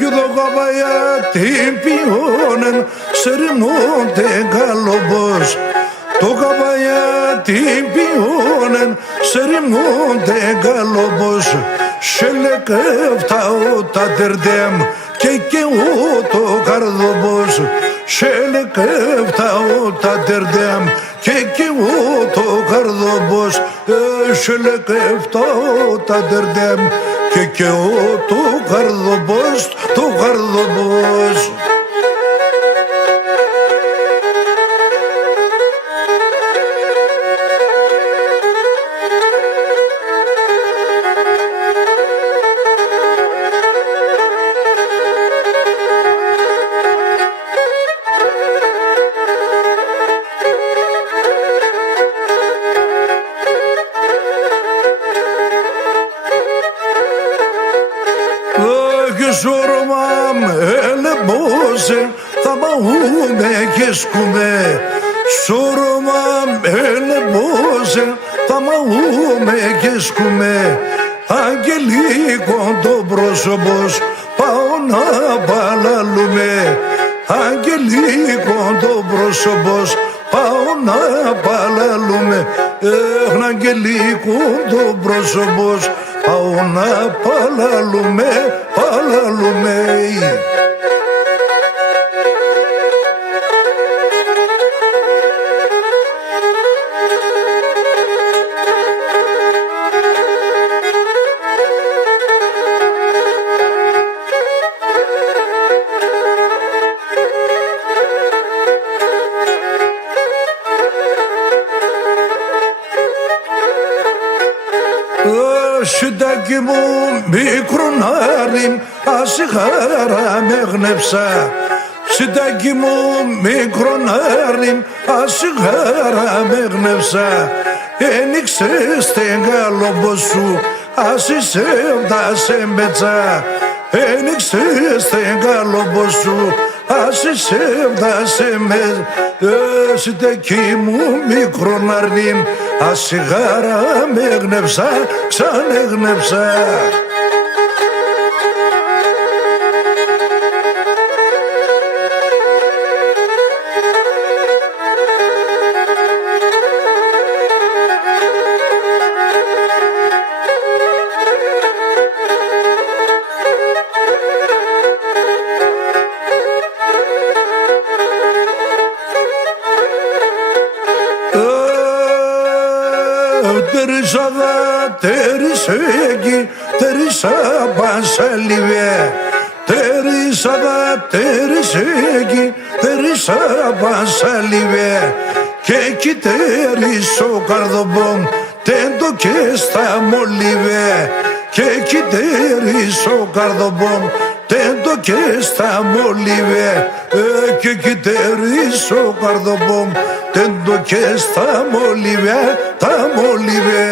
Io do cabaia timpionen serimonte galobos. Το καβαγιά την πιώνεν serimonte galobos. Şelekefta ta derdem ke o to kardobos. Şelekefta ta derdem ke o to kardobos. Şelekefta ta derdem ke o to kardobos, to kardobos. Sormam ele boze tamaume keskume. Sormam ele boze tamaume keskume. Αγγελικό το πρόσωπος πάω να παλαλούμε. Αγγελικό το πρόσωπος πάω να παλαλούμε. Αγγελικό το πρόσωπος πάω να παλαλούμε, παλαλούμε. Συντάκι μου μικρονάρι, ασυχάρα με γνέψα. Συντάκι μου μικρονάρι, ασυχάρα με γνέψα. Ένιξες την καλόμπο σου, ασυσέβτα σε μπετσα. Ένιξες την καλόμπο σου, ασυσέβτα σε μπετσα. Συντάκι μου μικρονάρι, ασιγάρα με γνέψα, ξανεγνέψα. Τερισάδα, τερισέγγι, τερίσα πασαλιβέ. Τερισάδα, τερισέγγι, τερίσα πασαλιβέ. Και εκεί τερισό καρδομπόμ, τέντο και στα μολυβέ. Και εκεί τερισό καρδομπόμ, τέντο και στα μολυβέ. Και εκεί τερισό καρδομπόμ, τέντο και στα μολυβέ, τα μολυβέ.